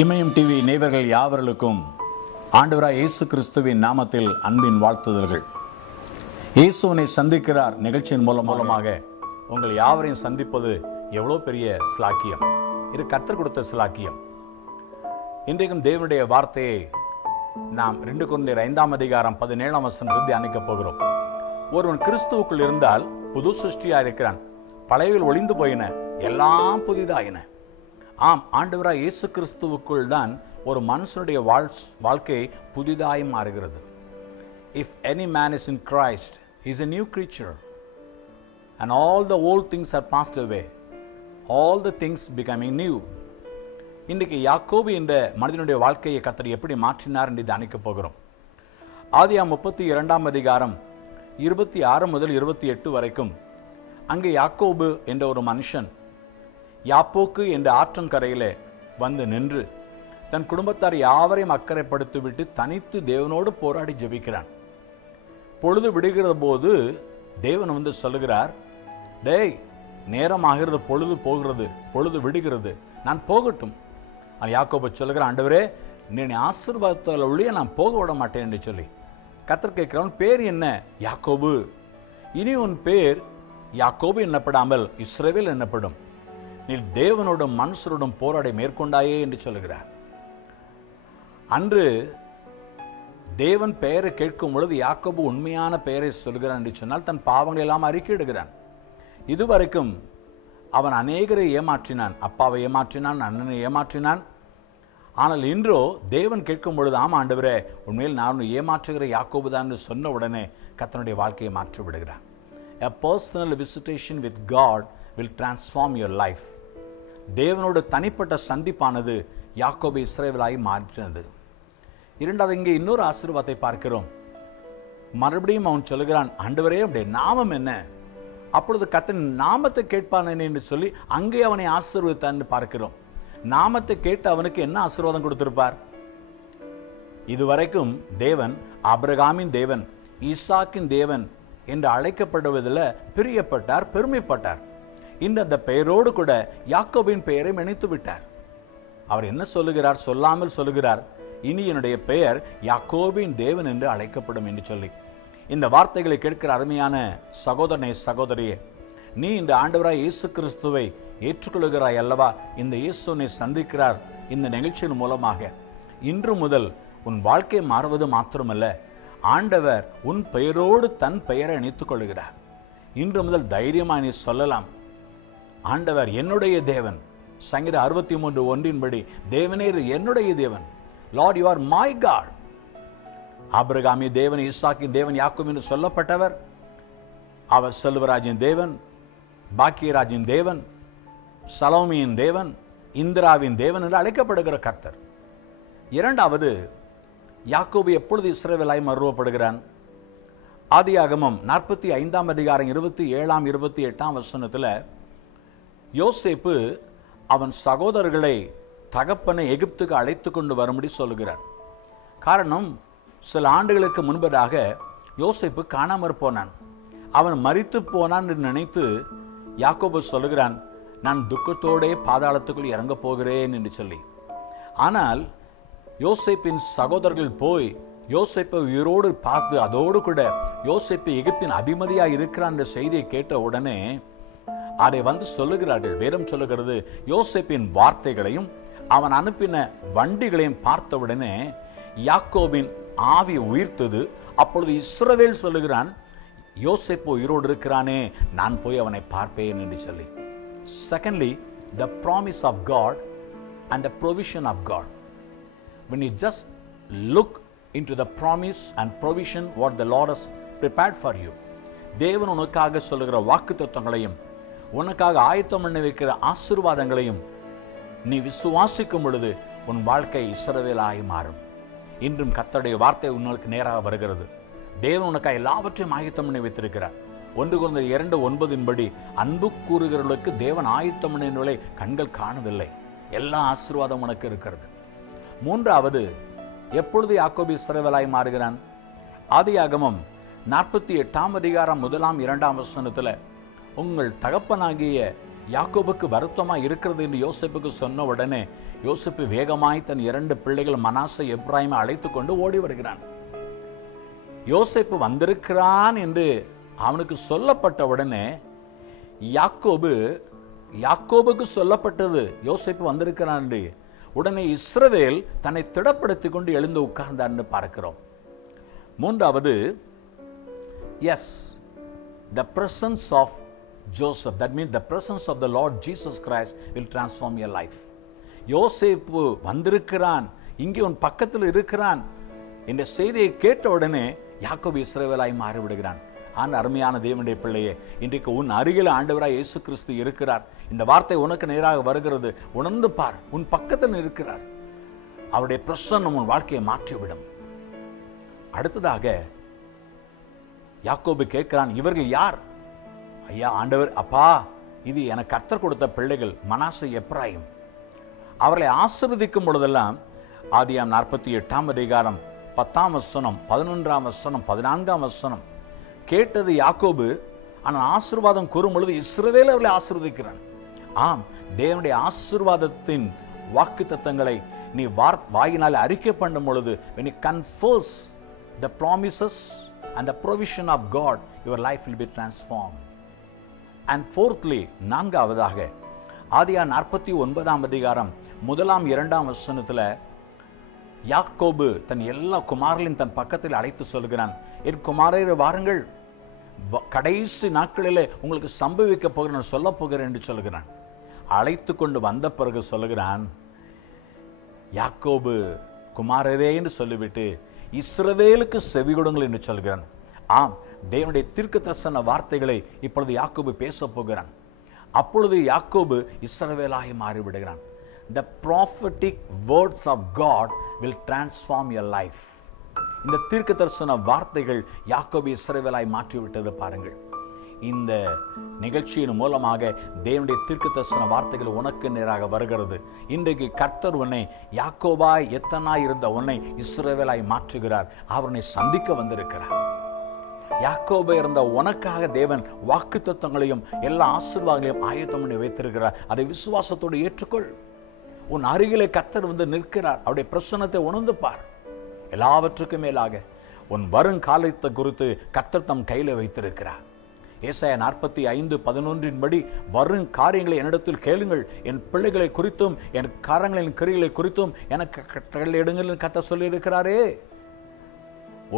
இமயம் TV நேயர்கள் யாவர்களுக்கும் ஆண்டவராய் இயேசு கிறிஸ்துவின் நாமத்தில் அன்பின் வாழ்த்துதல்கள். இயேசுவை சந்திக்கிறார் நிகழ்ச்சியின் மூலமாக உங்கள் யாவரையும் சந்திப்பது எவ்வளோ பெரிய சிலாக்கியம். இது கர்த்தர் கொடுத்த சிலாக்கியம். இன்றைக்கும் தேவனுடைய வார்த்தையை நாம் 2 கொரிந்தியர் 5:17 தியானிக்கப் போகிறோம். ஒருவன் கிறிஸ்துவுக்குள் இருந்தால் புது சிருஷ்டியாக இருக்கிறான், பழையவில் ஒளிந்து போயின, எல்லாம் புதிதாயின. ஆம், ஆண்டவராய் இயேசு கிறிஸ்துவுக்குள் தான் ஒரு மனுஷனுடைய வாழ்க்கை புதிதாய் மாறுகிறது. If any man is in Christ he is a new creature and all the old things are passed away, all the things becoming new. இன்றைக்கு யாக்கோபு என்ற மனிதனுடைய வாழ்க்கையை கர்த்தர் எப்படி மாற்றினார் என்று தியானிக்கப் போகிறோம். ஆதியாகமம் 32 26 முதல் 28 வரைக்கும் அங்கே யாக்கோபு என்ற ஒரு மனுஷன் யாப்போக்கு என்ற ஆற்றங்கரையிலே வந்து நின்று தன் குடும்பத்தார் யாவரையும் அக்கறைப்படுத்திவிட்டு தனித்து தேவனோடு போராடி ஜெபிக்கிறான். பொழுது விடுகிற போது தேவன் வந்து சொல்லுகிறார், டேய், நேரம் ஆகிறது, பொழுது போகிறது, பொழுது விடுகிறது, நான் போகட்டும். யாக்கோபு சொல்லுகிறான், ஆண்டவரே, நீ ஆசீர்வாதத்தால் ஒழிய நான் போக விட மாட்டேன் என்று சொல்லி கர்த்தர் கேட்கிறவன் பேர் என்ன? யாக்கோபு. இனி உன் பேர் யாக்கோபு என்னப்படாமல் இஸ்ரவேல் என்னப்படும், நீ தேவனோடும் மனுஷரோடும் போராடி மேற்கொண்டாயே என்று சொல்லுகிறார். அன்று தேவன் பெயரை கேட்கும் பொழுது யாக்கோபு உண்மையான பெயரை சொல்கிறான் என்று சொன்னால் தன் பாவங்கள் எல்லாம் அறிக்கையிடுகிறான். இதுவரைக்கும் அவன் அநேகரை ஏமாற்றினான், அப்பாவை ஏமாற்றினான், அண்ணனை ஏமாற்றினான். ஆனால் இன்றோ தேவன் கேட்கும் பொழுது, ஆமா ஆண்டவரே, உண்மையில் நான் ஏமாற்றுகிற யாக்கோபு தான் என்று சொன்ன உடனே கர்த்தருடைய வாழ்க்கையை மாற்றி விடுகிறான். A personal visitation with God will transform your life. தேவனோட தனிப்பட்ட சந்திப்பானது யாக்கோபு இஸ்ரவேலாய் மாற்றினது. இரண்டாவது, இங்கே இன்னொரு ஆசீர்வாதத்தை பார்க்கிறோம். மறுபடியும் அவன் சொல்லுகிறான், ஆண்டவரே, உடைய நாமம் என்ன? அப்பொழுது கர்த்தர் நாமத்தை கேட்பானே என்று சொல்லி அங்கே அவனை ஆசீர்வதித்தான் பார்க்கிறோம். நாமத்தை கேட்டு அவனுக்கு என்ன ஆசீர்வாதம் கொடுத்திருப்பார்? இதுவரைக்கும் தேவன் ஆபிரகாமின் தேவன், ஈசாக்கின் தேவன் என்று அழைக்கப்படுவதில் பிரியப்பட்டார், பெருமைப்பட்டார். இந்த அந்த பெயரோடு கூட யாக்கோபின் பெயரை இணைத்து விட்டார். அவர் என்ன சொல்லுகிறார்? சொல்லாமல் சொல்லுகிறார், இனி என்னுடைய பெயர் யாக்கோபின் தேவன் என்று அழைக்கப்படும் என்று சொல்லி. இந்த வார்த்தைகளை கேட்கிற அருமையான சகோதரனே, சகோதரியே, நீ இந்த ஆண்டவராய் இயேசு கிறிஸ்துவை ஏற்றுக்கொள்கிறாய் அல்லவா? இந்த இயேசுவை சந்திக்கிறார் இந்த நிகழ்ச்சியின் மூலமாக. இன்று முதல் உன் வாழ்க்கை மாறுவது மாத்திரமல்ல, ஆண்டவர் உன் பெயரோடு தன் பெயரை இணைத்துக் கொள்கிறார். இன்று முதல் தைரியமாக நீ சொல்லலாம், ஆண்டவர் என்னுடைய தேவன். சங்கீதம் 63:1 தேவனே என்னுடைய தேவன். Lord, you are my god. ஆபிரகாமிய தேவன், ஈசாக்கின் தேவன், யாக்கோபு என்று சொல்லப்பட்டவர். அவர் செல்வராஜின் தேவன், பாக்கியராஜின் தேவன், சலோமியின் தேவன், இந்திராவின் தேவன் என்று அழைக்கப்படுகிற கர்த்தர். இரண்டாவது, யாக்கோபு எப்பொழுது இஸ்ரவேலாய் மறுவப்படுகிறான்? ஆதியாகமம் 45 27 யோசேப்பு அவன் சகோதரர்களை தகப்பனை எகிப்துக்கு அழைத்து கொண்டு வரும்படி சொல்லுகிறார். காரணம், சில ஆண்டுகளுக்கு முன்பதாக யோசேப்பு காணாமற் போனான். அவன் மரித்து போனான் என்று நினைத்து யாக்கோபு சொல்லுகிறான், நான் துக்கத்தோடே பாதாளத்துக்குள் இறங்கப் போகிறேன் என்று சொல்லி. ஆனால் யோசேப்பின் சகோதரர்கள் போய் யோசேப்பை உயிரோடு பார்த்து, அதோடு கூட யோசேப்பு எகிப்தின் அதிபதியாக இருக்கிறான் என்ற செய்தியை கேட்ட உடனே அதை வந்து சொல்லுகிறார்கள். வேதம் சொல்லுகிறது, யோசேப்பின் வார்த்தைகளையும் அவன் அனுப்பின வண்டிகளையும் பார்த்தவுடனே யாக்கோபின் ஆவி உயிர்த்தது. அப்பொழுது இஸ்ரவேல் சொல்லுகிறான், யோசேப்பு உயிரோடு இருக்கிறானே, நான் போய் அவனை பார்ப்பேன் என்று சொல்லி. Secondly, the promise of God and the provision of God. When you just look into the promise and provision what the Lord has prepared for you, தேவன் உனக்காக சொல்லுகிற வாக்குத்தத்தங்களையும் உனக்காக ஆயத்தம் பண்ணி வைக்கிற ஆசீர்வாதங்களையும் நீ விசுவாசிக்கும் பொழுது உன் வாழ்க்கை இஸ்ரவேலாய் மாறும். இன்றும் கர்த்தருடைய வார்த்தை உனக்கு நேராக வருகிறது. தேவன் உனக்காக எல்லாவற்றையும் ஆயத்தம் பண்ணி வைத்திருக்கிறார். 1 கொரிந்தியர் 2:9 அன்பு கூறுகிறவர்களுக்கு தேவன் ஆயத்தம் பண்ணினவர்களை கண்கள் காணவில்லை. எல்லா ஆசீர்வாதம் உனக்கு இருக்கிறது. மூன்றாவது, எப்பொழுது யாக்கோபு இஸ்ரவேலாய் மாறுகிறான்? ஆதியாகமம் 48 1 2 உங்கள் தகப்பனாகிய யாக்கோபுக்கு வருத்தமா இருக்கிறது என்று யோசேப்புக்கு சொன்ன உடனே யோசேப்பு வேகமாய் தன் 2 பிள்ளைகள் மனாசே எப்ராயிமை அழைத்து கொண்டு ஓடி வருகிறான். யோசேப்பு வந்திருக்கிறான் என்று அவனுக்கு சொல்லப்பட்ட உடனே யாக்கோபுக்கு சொல்லப்பட்டது யோசேப்பு வந்திருக்கிறான் என்று. உடனே இஸ்ரவேல் தன்னை திடப்படுத்திக் கொண்டு எழுந்து உட்கார்ந்தான் என்று பார்க்கிறோம். மூன்றாவது, yes, the presence of Joseph, that means the presence of the Lord Jesus Christ will transform your life. யோசேப்பு வந்திருக்கிறான், இங்கே உன் பக்கத்தில் இருக்கிறான் என்ற செய்தியை கேட்ட உடனே யாக்கோபு இஸ்ரவேலாய் மாறிவிடுகிறான். அருமையான தேவனுடைய பிள்ளையே, இன்றைக்கு உன் அருகில் ஆண்டவராய் இயேசு கிறிஸ்து இருக்கிறார். இந்த வார்த்தை உனக்கு நேராக வருகிறது. உணர்ந்து பார், உன் பக்கத்தில் இருக்கிறார். அவருடைய பிரசன்னம் உன் வாழ்க்கையை மாற்றிவிடும். அடுத்ததாக யாக்கோபு கேட்கிறான், இவர்கள் யார்? ஐயா ஆண்டவர், அப்பா, இது எனக்கு கர்த்தர் கொடுத்த பிள்ளைகள் மனாசே எப்ராயிம். அவர்களை ஆசீர்வதிக்கும் பொழுதெல்லாம் ஆதியாம் 48ஆம் அதிகாரம் 10ஆம் வசனம், 11ஆம் வசனம், 14ஆம் வசனம் கேட்டது யாக்கோபு. ஆனால் ஆசீர்வாதம் கூறும் பொழுது இஸ்ரவேல் அவர்களை ஆசீர்வதிக்கிறான். ஆம், தேவனுடைய ஆசீர்வாதத்தின் வாக்கு தத்தங்களை நீ வாயினால் அறிக்கை பண்ணும் பொழுது, when you confess the promises and the provision of God, your life will be transformed. And fourthly, நான்காவதாக ஆதியா 49ஆம் அதிகாரம் 1ஆம் 2ஆம் வசனத்தில் யாக்கோபு தன் எல்லா குமாரர்களையும் தன் பக்கத்தில் அழைத்து சொல்கிறான், என் குமாரரே வாருங்கள், கடைசி நாட்களிலே உங்களுக்கு சம்பவிக்க போகிறேன், சொல்ல போகிறேன் என்று சொல்கிறான். அழைத்து கொண்டு வந்த பிறகு சொல்லுகிறான், யாக்கோபு குமாரரே என்று சொல்லிவிட்டு இஸ்ரவேலுக்கு செவி கொடுங்கள் என்று சொல்கிறான். ஆம், தேவனுடைய தீர்க்கதரிசன வார்த்தைகளை இப்பொழுது யாக்கோபு பேச போகிறான். அப்பொழுது யாக்கோபு இஸ்ரவேலாய் மாறிவிடுகிறான். The prophetic words of God will transform your life. இந்த தீர்க்கதரிசன வார்த்தைகள் யாக்கோபு இஸ்ரவேலாய் மாற்றிவிட்டது பாருங்கள். இந்த நிகழ்ச்சியின் மூலமாக தேவனுடைய தீர்க்கதரிசன வார்த்தைகள் உனக்கு நேராக வருகிறது. இன்றைக்கு கர்த்தர் உன்னை யாக்கோபாய் எத்தனாய் இருந்த உன்னை இஸ்ரவேலாய் மாற்றுகிறார். அவனை சந்திக்க வந்திருக்கிறார். யாக்கோபு இருந்த உனக்காக தேவன் வாக்குத்தத்தங்களையும் எல்லா ஆசீர்வாதங்களையும் ஆயத்தம் பண்ணி வைத்திருக்கிறார். அதை விசுவாசத்தோடு ஏற்றுக்கொள். உன் அருகிலே கர்த்தர் வந்து நிற்கிறார். அவருடைய பிரசன்னத்தை உணர்ந்து பார். எல்லாவற்றுக்கும் மேலாக உன் வருங்காலத்தை குறித்து கர்த்தர் தம் கையில வைத்திருக்கிறார். ஏசாயா 45:11 படி, வரும் காரியங்களை என்னிடத்தில் கேளுங்கள், என் பிள்ளைகளை குறித்தும் என் காரங்களின் கிரிகளை குறித்தும் எனக்கு கட்டளையிடுங்கள் கர்த்தர் சொல்லி இருக்கிறாரே.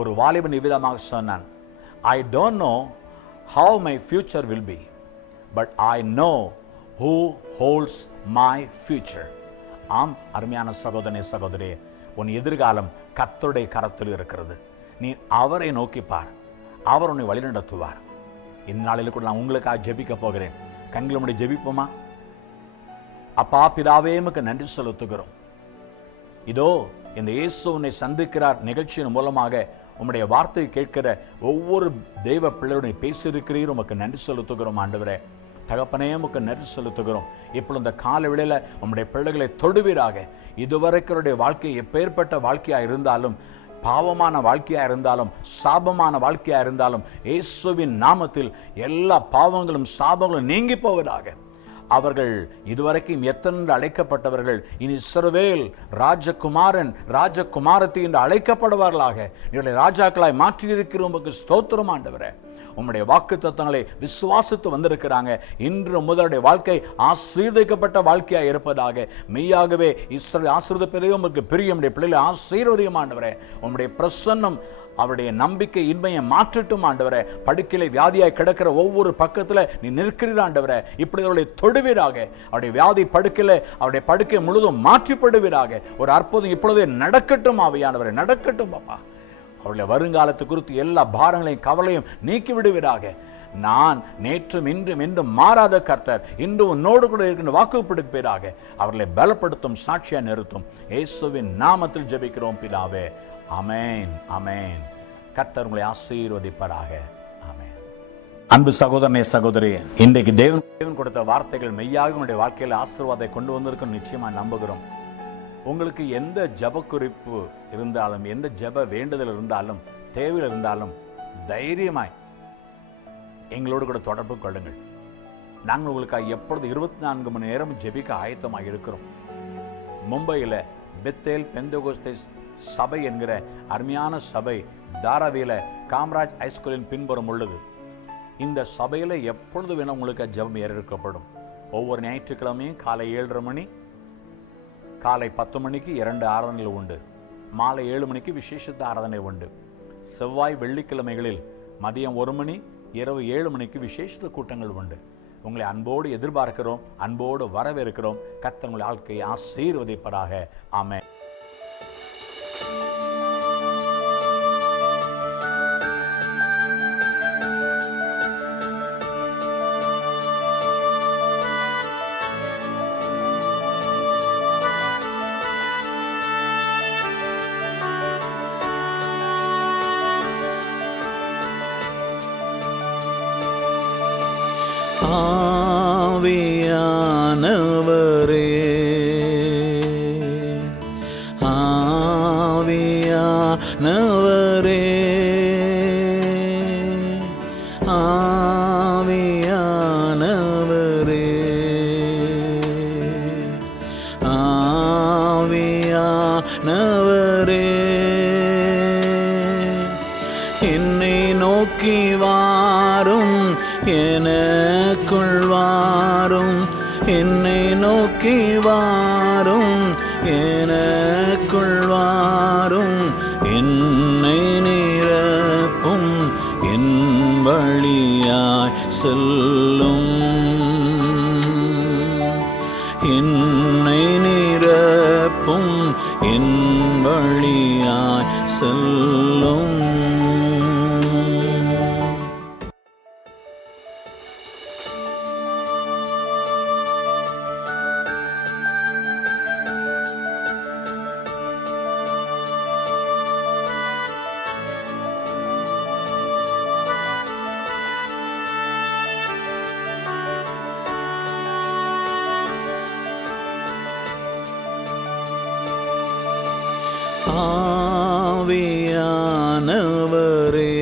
ஒரு வாலிபன் இவ்விதமாக சொன்னான், I don't know how my future will be, but I know who holds my future. ஆம், அருமையான சகோதரனே சகோதரியே, உன் எதிர்காலம் கர்த்தருடைய கரத்தில் இருக்கிறது. நீ அவரை நோக்கி பார், அவர் உன்னை வழிநடத்துவார். இந்த நாளில் கூட நான் உங்களுக்காக ஜெபிக்க போகிறேன். கண்களை மூடி ஜெபிப்போமா? அப்பா பிதாவே, உமக்கு நன்றி செலுத்துகிறோம். இதோ இந்த இயேசு உன்னை சந்திக்கிறார் நிகழ்ச்சியின் மூலமாக உம்முடைய வார்த்தையை கேட்கிற ஒவ்வொரு தெய்வ பிள்ளையுடன் பேசியிருக்கிறீர். உமக்கு நன்றி செலுத்துகிறோம் ஆண்டவரே. தகப்பனே, உமக்கு நன்றி செலுத்துகிறோம். இப்பொழுது இந்த கால வேளையில உம்முடைய பிள்ளைகளை தொடுவீராக. இதுவரைக்கும் வாழ்க்கை எப்பேற்பட்ட வாழ்க்கையா இருந்தாலும், பாவமான வாழ்க்கையா இருந்தாலும், சாபமான வாழ்க்கையா இருந்தாலும், இயேசுவின் நாமத்தில் எல்லா பாவங்களும் சாபங்களும் நீங்கி போவதாக. அவர்கள் இதுவரைக்கும் எத்தனை அழைக்கப்பட்டவர்கள் இனி இஸ்ரவேல் ராஜகுமாரன் ராஜகுமாரத்தி என்று அழைக்கப்படுவார்களாக. இவர்களை ராஜாக்களாய் மாற்றியிருக்கிற உமக்கு ஸ்தோத்திரம் ஆண்டவரே. உம்முடைய வாக்கு தத்தங்களை விசுவாசித்து வந்திருக்கிறாங்க. இன்று முதலுடைய வாழ்க்கை ஆசீர்வதிக்கப்பட்ட வாழ்க்கையா இருப்பதாக. மெய்யாகவே ஆசீர்வதிப்பதே உமக்கு பிரியம். பிள்ளைகளை ஆசீர்வதியும் ஆண்டவரே. உம்முடைய பிரசன்னம் அவருடைய நம்பிக்கை இன்மையை மாற்றட்டும் ஆண்டவரே. படுக்கையில வியாதியாய் கிடக்கிற ஒவ்வொரு பக்கத்துல நீ நிற்கிறீர் ஆண்டவரே. இப்படி அவருடைய தொடுவீராக. அவருடைய வியாதி படுக்கையில அவருடைய படுக்கை முழுதும் மாற்றிப்படுவீராக. ஒரு அற்புதம் இப்பொழுதே நடக்கட்டும் ஆவியானவரே, நடக்கட்டும் அப்பா. அவருடைய வருங்காலத்து குறித்து எல்லா பாரங்களையும் கவலையும் நீக்கி விடுவீராக. நான் நேற்றும் இன்றும் என்றும் மாறாத கர்த்தர், இன்று உன்னோடு கூட இருக்கின்ற வாக்குப்படுப்பீராக. அவர்களை பலப்படுத்தும், சாட்சியா நிறுத்தும். இயேசுவின் நாமத்தில் ஜெபிக்கிறோம் பிதாவே. ஆமென், ஆமென். கர்த்தர் உங்களை ஆசீர்வதிப்பாராக. ஆமென். அன்பு சகோதரனே சகோதரி, இன்றைக்கு தேவன் கொடுத்த வார்த்தைகள் மெய்யாக உங்களுடைய வாழ்க்கையில் ஆசீர்வாதத்தை கொண்டு வந்திருக்கும் நிச்சயமா நம்புகிறோம். உங்களுக்கு எந்த ஜப குறிப்பு இருந்தாலும், எந்த ஜப வேண்டுதல் இருந்தாலும், தேவையில் இருந்தாலும் தைரியமாய் எங்களோடு கூட தொடர்பு கொள்ளுங்கள். நாங்கள் உங்களுக்காக எப்பொழுது 24 மணி நேரம் ஜெபிக்க ஆயத்தமாக இருக்கிறோம். மும்பையில் பெத்தேல் பெந்தகோஸ்தே சபை என்கிற அருமையான சபை தாராவியில காமராஜ் ஹைஸ்கூலின் பின்புறம் உள்ளது. இந்த சபையில் எப்பொழுது வேணும் உங்களுக்கு ஜெபம் ஏறெடுக்கப்படும். ஒவ்வொரு ஞாயிற்றுக்கிழமையும் காலை 7:30 மணி, காலை 10 மணிக்கு 2 ஆராதனைகள் உண்டு. மாலை 7 மணிக்கு விசேஷித்த ஆராதனை உண்டு. செவ்வாய் வெள்ளிக்கிழமைகளில் மதியம் 1 மணி, இரவு 7 மணிக்கு விசேஷித்த கூட்டங்கள் உண்டு. உங்களை அன்போடு எதிர்பார்க்கிறோம், அன்போடு வரவேற்கிறோம். கர்த்தர் உங்கள் வாழ்க்கையை ஆசீர்வதிப்பாராக. ஆமென். ஆவியானவரே, ஆவியானவரே, ஆவியானவரே, ஆவியானவரே, என்னை நோக்கி வாரும், எனக்குள் வாரும், என்னை நோக்கி வாரும், எனக்குள் வாரும், என்னை நிரப்பும், என் வழியாய் செல்லும், என்னை நிரப்பும், என் வழியாய் செல்லும். ஆவியானவரே,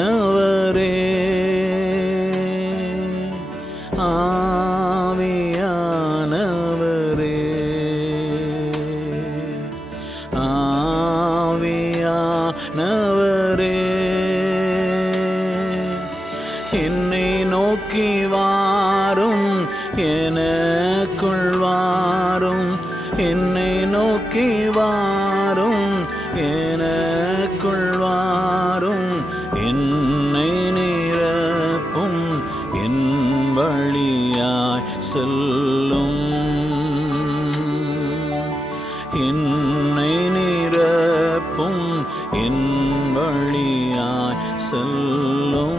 ஆவியானவரே, ஆவியானவரே, ஆவியானவரே, என்னை நோக்கி வாரும், எனக்குள் வாரும், என்னை நோக்கி வாரும், எனக்குள் வாரும், என்னை நிரப்பும், என் வழியாய் செல்லும், என்னை நிரப்பும், என் வழியாய் செல்லும்.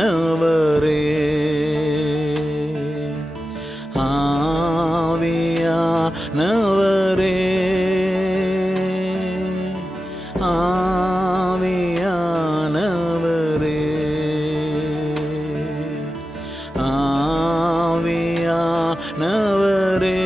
ஆவியானவரே, ஆவியானவரே, ஆவியானவரே, ஆவியானவரே,